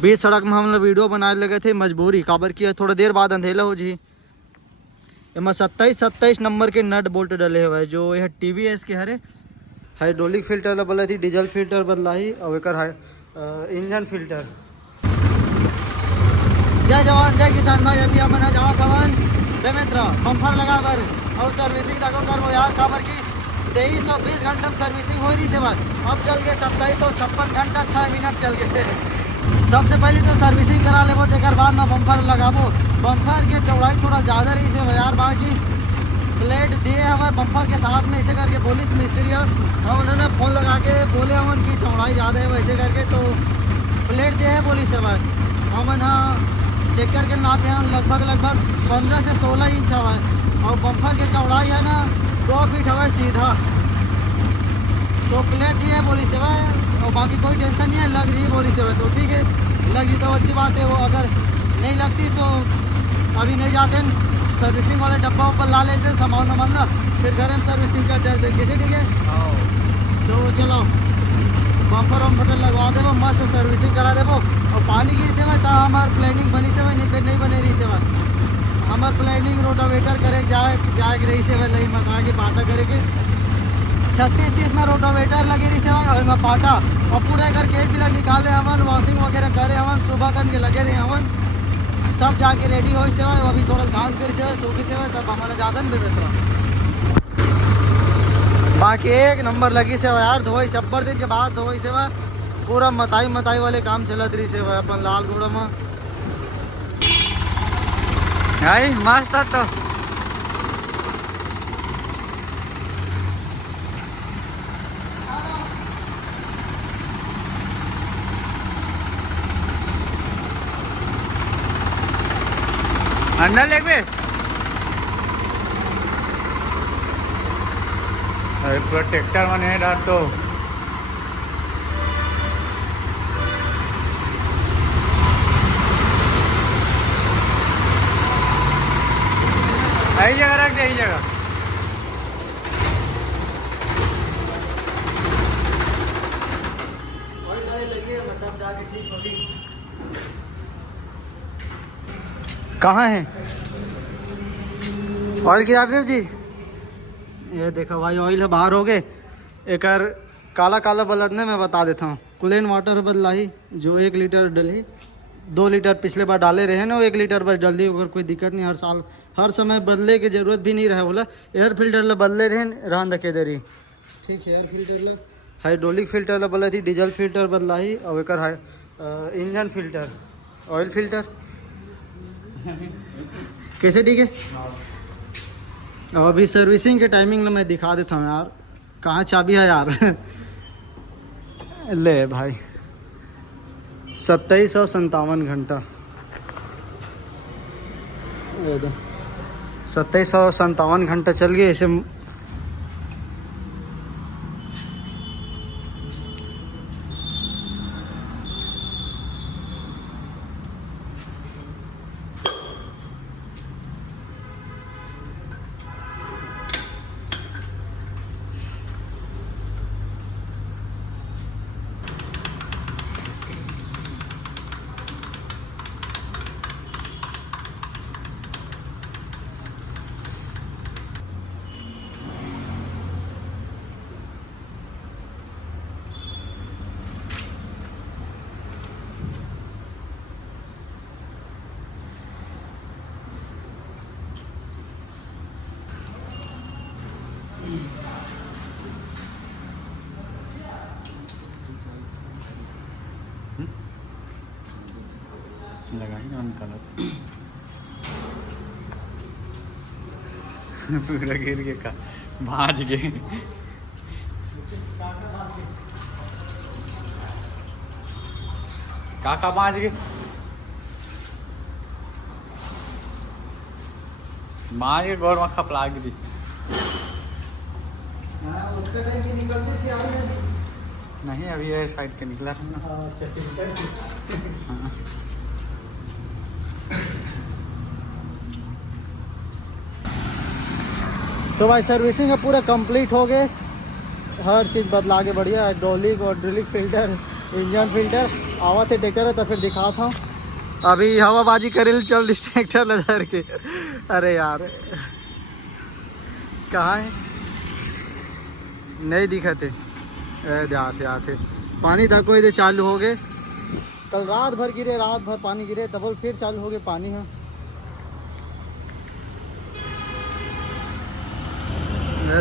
बीच सड़क में हम लोग वीडियो बनाने लगे थे, मजबूरी काबर किया, थोड़ा देर बाद अंधेला हो जी। इनमें 27 नंबर के नट बोल्ट डले हुए जो यह TVS के हरे। हाइड्रोलिक फिल्टर बदला थी, डीजल फिल्टर बदला ही और एक इंजन फिल्टर। जय जवान जय किसान भाई। अभी हम जहाँ खवन बेमित्र बम्फर लगा बर और सर्विसिंग तक कर वो यार काबर की 2320 घंटा में सर्विसिंग हो रही से बात। अब चल गए 2756 घंटा 6 मिनट चल गए। सबसे पहले तो सर्विसिंग करा लेबो, तेकर बाद में बम्फर लगाबो। बम्फर के चौड़ाई थोड़ा ज़्यादा रही से यार, बाकी प्लेट दिए हमें बम्फर के साथ में ऐसे करके पुलिस मिस्त्री है और उन्होंने फ़ोन लगा के बोले हम उनकी चौड़ाई ज़्यादा है वैसे करके, तो प्लेट दिए है पुलिस है भाई। हमन हाँ ट्रैक्टर के नापे हैं लगभग 15 से 16 इंच हवा और बम्फर की चौड़ाई है ना 2 फीट हवा सीधा, तो प्लेट दिए है पुलिस है भाई। और बाकी कोई टेंशन नहीं है, लग जी पुलिस है तो ठीक है, लग जी तो अच्छी बात है। वो अगर नहीं लगती तो अभी नहीं जाते, सर्विसिंग वाले डब्बा ऊपर ला लेते सामान ना, फिर घर में सर्विसिंग कर देते किसी, ठीक है। तो चलो बम्पर वम्पर लगवा देव, मस्त सर्विसिंग करा देव और पानी गिर से तो हमारे प्लानिंग बनी से नहीं फिर नहीं बने रही से हमारे प्लानिंग रोटावेटर करे जाए रही से लई मका के पाटा करे के 36-30 में रोटावेटर लगे रही से में पाटा और पूरा घर खेत बिला निकाले हमन, वॉशिंग वगैरह करे हमन, सुबह कर लगे रहे हमन, तब जाके रेडी हो से अभी थोड़ा घाम कर से सूखी से तब हमारा ज़्यादा नहीं बेहतर। बाकी एक नंबर लगी से यार, धोई 70 दिन के बाद धोई से पूरा मताई वाले काम चलत रही से अपन लालगुड़ा में भाई मस्त तो अंदर ले गए। अरे पूरा ट्रैक्टर में नहीं डाल तो यही जगह रख दे, यही जगह कहाँ है ऑयल गिरा रहे हो जी। ये देखो भाई ऑयल है बाहर हो गए, एक काला काला बदलने मैं बता देता हूँ। कुलेन वाटर बदला ही जो 1 लीटर डली, 2 लीटर पिछले बार डाले रहे ना, 1 लीटर बस जल्दी अगर कोई दिक्कत नहीं, हर साल हर समय बदले की जरूरत भी नहीं रहे। बोला एयर फिल्टर ला बदले रहे रहन रखे दे रही, ठीक है। एयर फिल्टर ला हाइड्रोलिक फिल्टर ला बदला थी, डीजल फिल्टर बदला ही और एक इंजन फिल्टर, ऑयल फिल्टर कैसे, ठीक है। और अभी सर्विसिंग के टाइमिंग में मैं दिखा देता हूँ यार, कहाँ चाबी है यार ले भाई 2757 घंटा, 2757 घंटा चल गए ऐसे। लगाई ना गलत पूरा गिर के का भाज गए। काका भाज गए, भाज के गौर में खपला गिरी। नहीं अभी ये साइड के निकला था ना। तो भाई सर्विसिंग है पूरा कंप्लीट हो गए, हर चीज़ बदला के बढ़िया, हाइड्रोलिक और ड्रिलिक फिल्टर इंजन फिल्टर आवा थे ट्रैक्टर है तो फिर दिखा था अभी हवाबाजी करेल चल ट्रैक्टर लगा के। अरे यार कहाँ है नहीं दिखते आते आते पानी तक को इधर चालू हो गए। कल रात भर गिरे, रात भर पानी गिरे, डबल फिर चालू हो गए पानी है।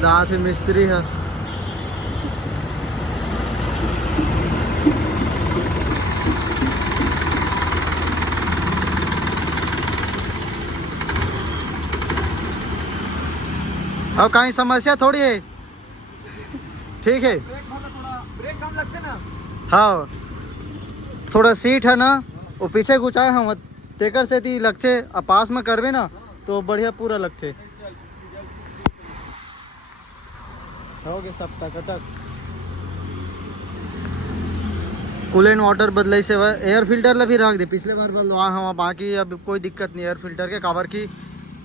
रात में मिस्त्री है। अब कहीं समस्या थोड़ी है, ठीक है। ब्रेक कम लगते ना। हाँ थोड़ा सीट है ना वो पीछे गुचाए हम तेकर से ती लगते अब पास में करवे ना तो बढ़िया पूरा लगते हो गए सब टक। कूलेंट वाटर बदलाई से वह एयर फिल्टर ला भी रख दे, पिछले बार बदलवा हवा, बाकी अब कोई दिक्कत नहीं एयर फिल्टर के काबर की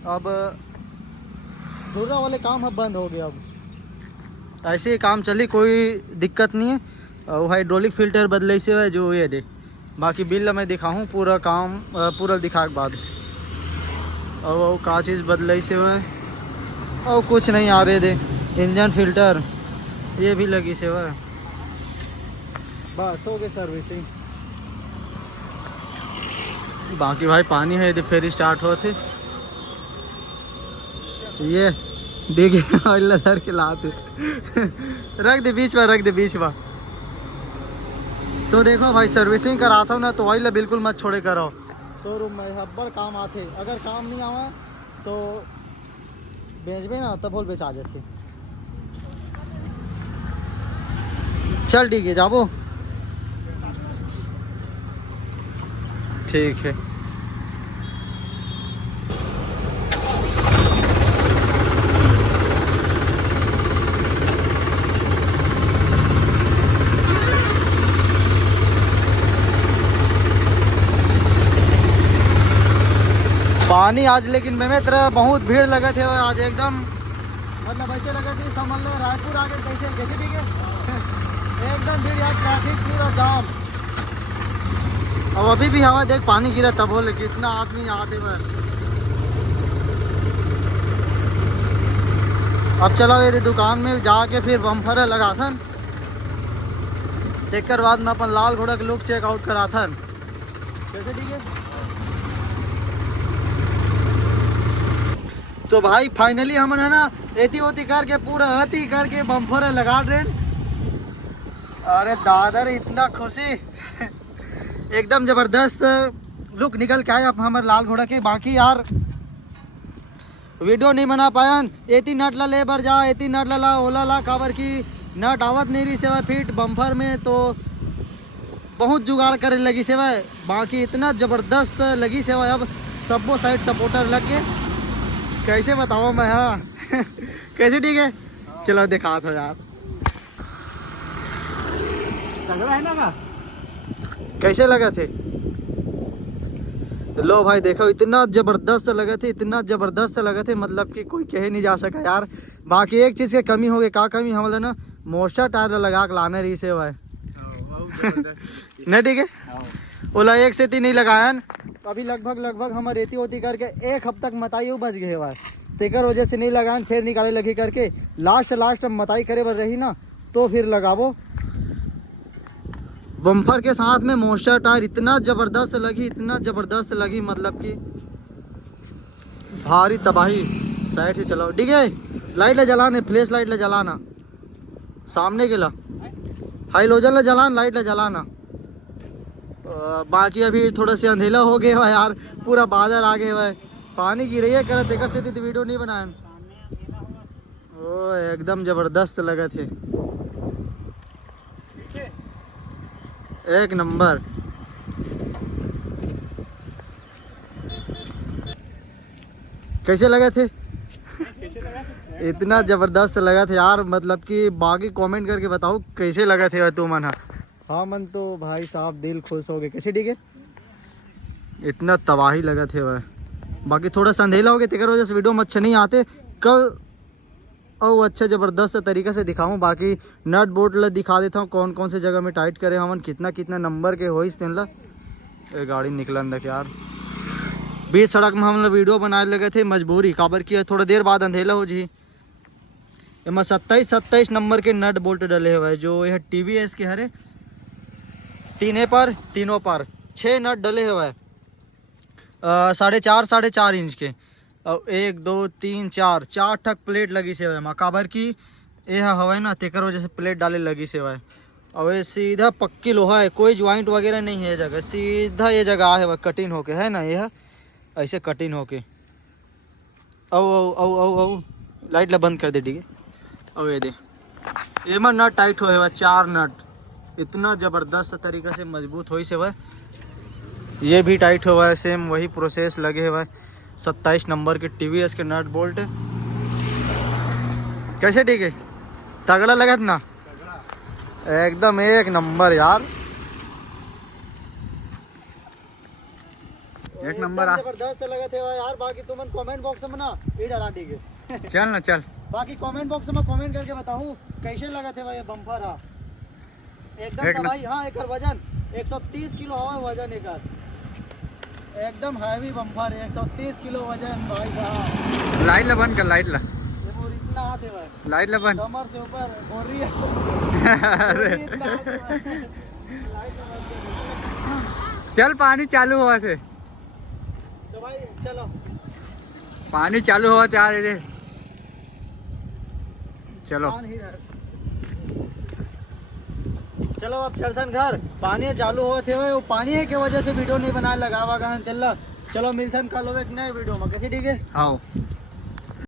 अब दूसरा वाले काम अब बंद हो गया। अब ऐसे ही काम चली, कोई दिक्कत नहीं है। और हाइड्रोलिक फिल्टर बदले से है जो ये दे, बाकी बिल मैं दिखाऊँ पूरा काम पूरा दिखा के बाद। और वो का चीज़ बदले से है और कुछ नहीं आ रहे दे। इंजन फिल्टर ये भी लगी से है, बस हो गए सर्विसिंग। बाकी भाई पानी है तो फिर स्टार्ट होते ये देखिए ऑयल धर के लाते रख दे बीच में, रख दे बीच में। तो देखो भाई सर्विसिंग कराता हूँ ना तो ऑयल बिल्कुल मत छोड़े करो, शोरूम में हब्बड़ काम आते। अगर काम नहीं आवा तो बेचबे ना तब बोल बेचा जाते। चल ठीक है जाबो, ठीक है। पानी आज लेकिन में तरह बहुत भीड़ लगे थे आज एकदम, मतलब ऐसे लगे थे समझ लो रायपुर आगे कैसे कैसे ठीक है एकदम भीड़ यार, ट्रैफिक पूरा जाम। अब अभी भी हवा देख पानी गिरा तब बोले कितना आदमी आते हुए। अब चलो ये दुकान में जाके फिर बम्फर लगा था, देख कर बाद में अपन लाल घोड़ा के लुक चेकआउट करा था कैसे ठीक है। तो भाई फाइनली हम है ना एती ओती करके पूरा हती करके बम्फर लगा रहे। अरे दादर इतना खुशी एकदम जबरदस्त लुक निकल के आया अब हमारे लाल घोड़ा के। बाकी यार वीडियो नहीं बना पाया, एती नट ला ले बर जा, एती नट ला ओला ला काबर की नट आवत नहीं रही सेवा फिट बम्फर में, तो बहुत जुगाड़ करे लगी सेवा। बाकी इतना जबरदस्त लगी सेवा अब सबो साइड सपोर्टर लग के कैसे बताओ मैं। हाँ कैसे ठीक है चलो दिखा था यार तगड़ा है ना का? कैसे लगा थे। लो भाई देखो इतना जबरदस्त लगे थे, इतना जबरदस्त लगे थे मतलब कि कोई कह नहीं जा सका यार। बाकी एक चीज़ की कमी हो गई, का कमी हम लोग ना मोस्टर टायर लगा के लाने रही से भाई नहीं ठीक है ओला एक से 3 नहीं लगाया अभी लगभग हमारे रेती होती करके 1 हफ्ता तक मताई बच गए भाई, तेकर वजह से नहीं लगान फिर निकाले लगी करके लास्ट मताई करे बर रही ना तो फिर लगाबो। बम्फर के साथ में मोस्टर टायर इतना जबरदस्त लगी मतलब कि भारी तबाही। साइड से चलाओ ठीक है, लाइट ले जलाने, फ्लैश लाइट ले जलाना, सामने के ला हाइलोजन ले जलाना, लाइट ले जलाना। बाकी अभी थोड़ा से अंधेला हो गया है यार, पूरा बादल आ गया है, पानी गिर रही है कर तेकर से तो वीडियो नहीं बनाया। ओ एकदम जबरदस्त लगा थे, एक नंबर। कैसे लगे थे इतना जबरदस्त लगा था यार, मतलब कि बाकी कमेंट करके बताओ कैसे लगा थे तू मन। हाँ मन तो भाई साहब दिल खुश हो गए कैसे ठीक है, इतना तबाही लगा थे वह। बाकी थोड़ा सा अंधेला हो गया तेकर वजह से वीडियो में अच्छे नहीं आते। कल और अच्छा ज़बरदस्त तरीके से दिखाऊँ। बाकी नट बोल्ट ला दिखा देता हूँ कौन कौन से जगह में टाइट करे हमन, कितना कितना नंबर के हो इस दिन ला। ये गाड़ी निकल अंदर यार, बीच सड़क में हम लोग वीडियो बनाने लगे थे, मजबूरी काबर की थोड़ा देर बाद अंधेला हो जी। इनमें 27 नंबर के नट बोल्ट डले हुए हैं, जो यह TVS के हरे तीनों पर 6 नट डले हुए हैं, 4.5 इंच के। और 1 2 3 4 ठक प्लेट लगी से हुए काबर की यह हवा ना तेकर वजह से प्लेट डाले लगी से हुआ। और ये सीधा पक्की लोहा है, कोई ज्वाइंट वगैरह नहीं है ये जगह, सीधा ये जगह है वह कटिंग होके है ना, यह ऐसे कटिंग होके। औ लाइट ला बंद कर दे ठीक है। अब ये दे एमा नट टाइट हुए हुआ 4 नट, इतना ज़बरदस्त तरीका से मजबूत हो से वह। ये भी टाइट हुआ है, सेम वही प्रोसेस लगे हुआ है। 27 नंबर के TVS के नट बोल्ट कैसे ठीक है, तगड़ा लगा ना एकदम एक नंबर यार, एक नंबर जबरदस्त लगा थे यार। बाकी तुम कमेंट बॉक्स में ना ये डरा दी चल ना चल, बाकी कमेंट बॉक्स में कमेंट करके बताऊं कैसे लगा थे भाई ये बम्पर। हाँ एकदम भाई, हाँ एक वजन 130 किलो हवा वजन, एक एकदम हैवी बम्पर, 130 किलो वजन भाई साहब। लाइट ला बंद कर, लाइट ला, ये मोर इतना हाथ है भाई, लाइट ला बंद, कमर से ऊपर हो रही है। इतना हाथ है भाई। लाइट ला बंद कर। चल पानी चालू हुआ से, तो भाई चलो पानी चालू हुआ चाह रहे थे, चलो चलो अब चलतन घर। पानी चालू हुए थे वो पानी के वजह से वीडियो नहीं बनाने लगा हुआ गहन। चलो मिलतन कल एक नए वीडियो में, कैसे ठीक है। आओ।